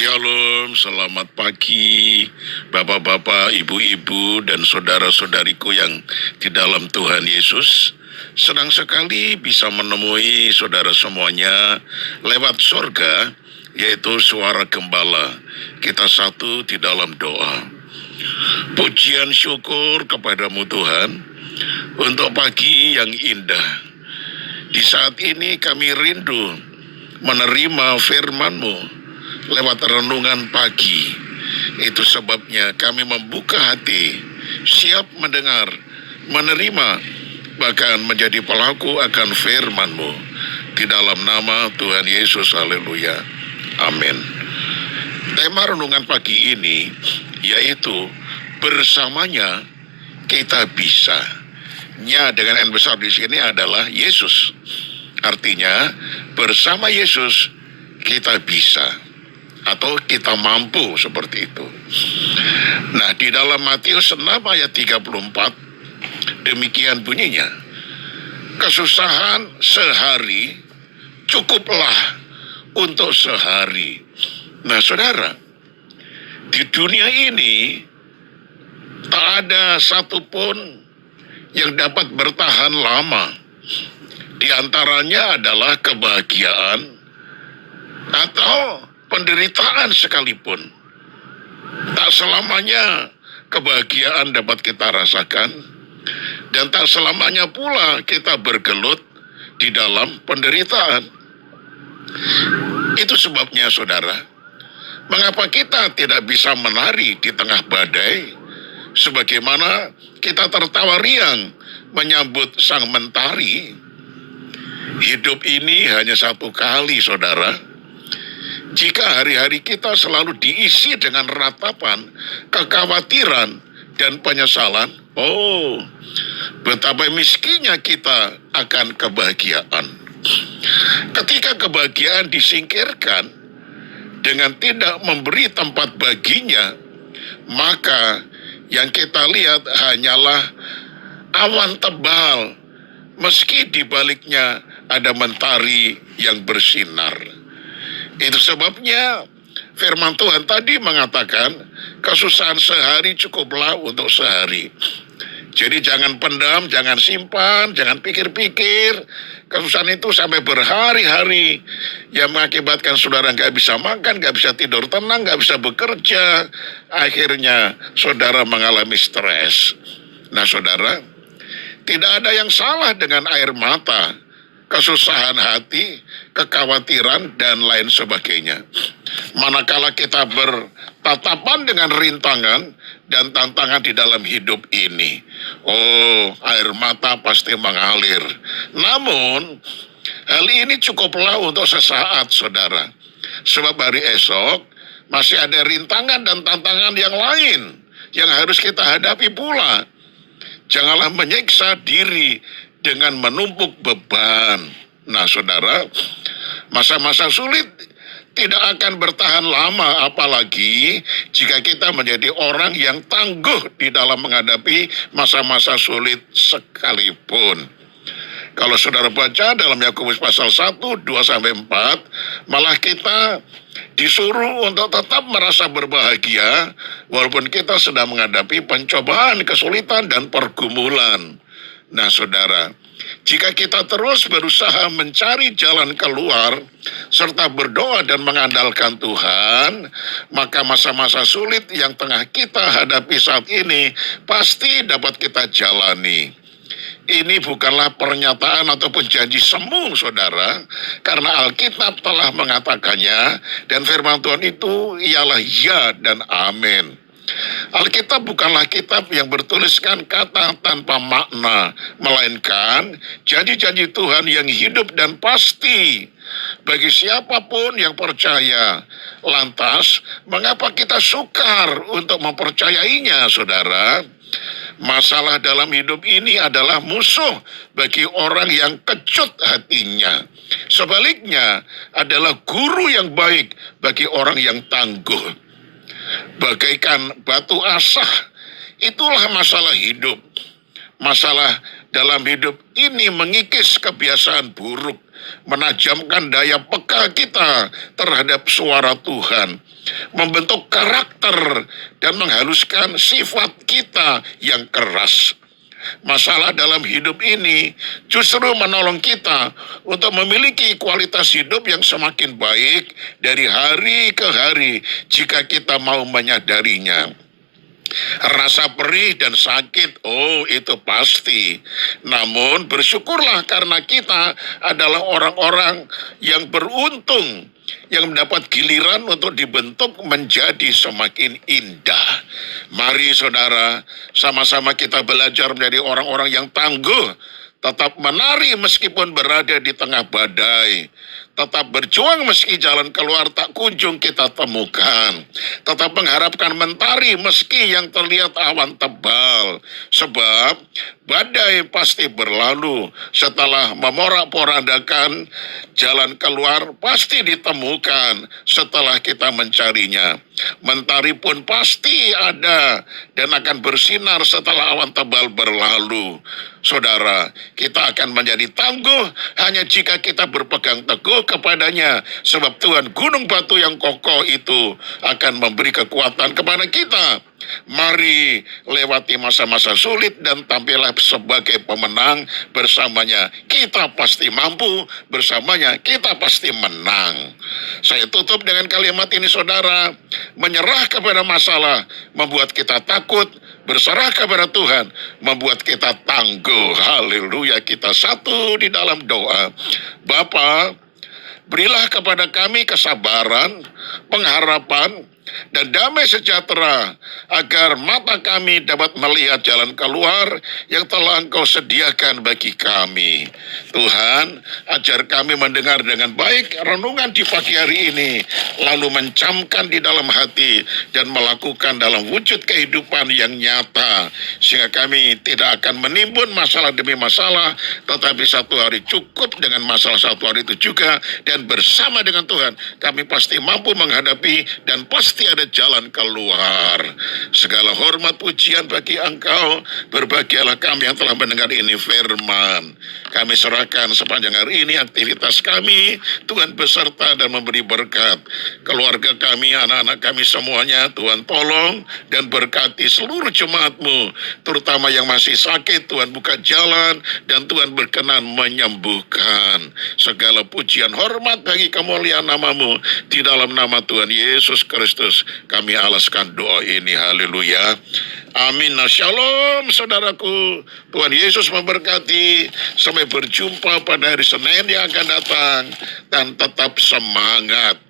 Shalom, selamat pagi Bapak-bapak, ibu-ibu, dan saudara-saudariku yang di dalam Tuhan Yesus. Senang sekali bisa menemui saudara semuanya lewat sorga, yaitu suara gembala. Kita satu di dalam doa. Pujian syukur kepadamu Tuhan untuk pagi yang indah. Di saat ini kami rindu menerima firman-Mu lewat renungan pagi. Itu sebabnya kami membuka hati, siap mendengar, menerima, bahkan menjadi pelaku akan firman-Mu. Di dalam nama Tuhan Yesus, haleluya, amin. Tema renungan pagi ini yaitu bersamanya kita bisa. Nya dengan N besar di sini adalah Yesus. Artinya bersama Yesus kita bisa, atau kita mampu seperti itu. Nah, di dalam Matius 6 ayat 34 demikian bunyinya, kesusahan sehari cukuplah untuk sehari. Nah, saudara, di dunia ini tak ada satupun yang dapat bertahan lama. Di antaranya adalah kebahagiaan atau penderitaan sekalipun. Tak selamanya kebahagiaan dapat kita rasakan, dan tak selamanya pula kita bergelut di dalam penderitaan. Itu sebabnya, saudara, mengapa kita tidak bisa menari di tengah badai, sebagaimana kita tertawa riang menyambut sang mentari. Hidup ini hanya satu kali, saudara. Jika hari-hari kita selalu diisi dengan ratapan, kekhawatiran, dan penyesalan, betapa miskinnya kita akan kebahagiaan. Ketika kebahagiaan disingkirkan dengan tidak memberi tempat baginya, maka yang kita lihat hanyalah awan tebal, meski di baliknya ada mentari yang bersinar. Itu sebabnya firman Tuhan tadi mengatakan, kesusahan sehari cukuplah untuk sehari. Jadi jangan pendam, jangan simpan, jangan pikir-pikir. Kesusahan itu sampai berhari-hari yang mengakibatkan saudara nggak bisa makan, nggak bisa tidur tenang, nggak bisa bekerja. Akhirnya saudara mengalami stres. Nah, saudara, tidak ada yang salah dengan air mata, kesusahan hati, kekhawatiran, dan lain sebagainya. Manakala kita bertatapan dengan rintangan dan tantangan di dalam hidup ini, air mata pasti mengalir. Namun, hal ini cukuplah untuk sesaat, saudara. Sebab hari esok masih ada rintangan dan tantangan yang lain yang harus kita hadapi pula. Janganlah menyiksa diri dengan menumpuk beban. Nah, saudara, masa-masa sulit tidak akan bertahan lama, apalagi jika kita menjadi orang yang tangguh di dalam menghadapi masa-masa sulit sekalipun. Kalau saudara baca dalam Yakobus pasal 1, 2-4, malah kita disuruh untuk tetap merasa berbahagia walaupun kita sedang menghadapi pencobaan, kesulitan, dan pergumulan. Nah, saudara, jika kita terus berusaha mencari jalan keluar serta berdoa dan mengandalkan Tuhan, maka masa-masa sulit yang tengah kita hadapi saat ini pasti dapat kita jalani. Ini bukanlah pernyataan ataupun janji semu, saudara, karena Alkitab telah mengatakannya, dan firman Tuhan itu ialah ya dan amin. Alkitab bukanlah kitab yang bertuliskan kata tanpa makna, melainkan janji-janji Tuhan yang hidup dan pasti bagi siapapun yang percaya. Lantas, mengapa kita sukar untuk mempercayainya, saudara? Masalah dalam hidup ini adalah musuh bagi orang yang kecut hatinya. Sebaliknya, adalah guru yang baik bagi orang yang tangguh. Bagaikan batu asah, itulah masalah hidup. Masalah dalam hidup ini mengikis kebiasaan buruk menajamkan daya peka kita terhadap suara Tuhan, membentuk karakter dan menghaluskan sifat kita yang keras. Masalah dalam hidup ini justru menolong kita untuk memiliki kualitas hidup yang semakin baik dari hari ke hari jika kita mau menyadarinya. Rasa perih dan sakit, oh itu pasti. Namun bersyukurlah karena kita adalah orang-orang yang beruntung, yang mendapat giliran untuk dibentuk menjadi semakin indah. Mari saudara, sama-sama kita belajar menjadi orang-orang yang tangguh, tetap menari meskipun berada di tengah badai, tetap berjuang meski jalan keluar tak kunjung kita temukan, tetap mengharapkan mentari meski yang terlihat awan tebal, sebab badai pasti berlalu. Setelah memorak-porandakan, jalan keluar pasti ditemukan setelah kita mencarinya. Mentari pun pasti ada dan akan bersinar setelah awan tebal berlalu. Saudara, kita akan menjadi tangguh hanya jika kita berpegang teguh kepadanya, sebab Tuhan gunung batu yang kokoh itu akan memberi kekuatan kepada kita. Mari lewati masa-masa sulit dan tampillah sebagai pemenang bersamanya. Kita pasti mampu, bersamanya kita pasti menang. Saya tutup dengan kalimat ini saudara, menyerah kepada masalah membuat kita takut, berserah kepada Tuhan membuat kita tangguh. Haleluya, kita satu di dalam doa. Bapa, berilah kepada kami kesabaran, pengharapan, dan damai sejahtera agar mata kami dapat melihat jalan keluar yang telah Engkau sediakan bagi kami. Tuhan, ajar kami mendengar dengan baik renungan di pagi hari ini, lalu mencamkan di dalam hati dan melakukan dalam wujud kehidupan yang nyata, sehingga kami tidak akan menimbun masalah demi masalah, tetapi satu hari cukup dengan masalah satu hari itu juga, dan bersama dengan Tuhan kami pasti mampu menghadapi dan pasti ada jalan keluar. Segala hormat pujian bagi Engkau. Berbahagialah kami yang telah mendengar ini firman. Kami serahkan sepanjang hari ini aktivitas kami, Tuhan beserta dan memberi berkat. Keluarga kami, anak-anak kami semuanya, Tuhan tolong dan berkati seluruh jemaat-Mu, terutama yang masih sakit, Tuhan buka jalan dan Tuhan berkenan menyembuhkan. Segala pujian hormat bagi kemuliaan nama-Mu, di dalam nama Tuhan Yesus Kristus kami alaskan doa ini. Haleluya. Amin. Nah, shalom saudaraku. Tuhan Yesus memberkati. Sampai berjumpa pada hari Senin yang akan datang. Dan tetap semangat.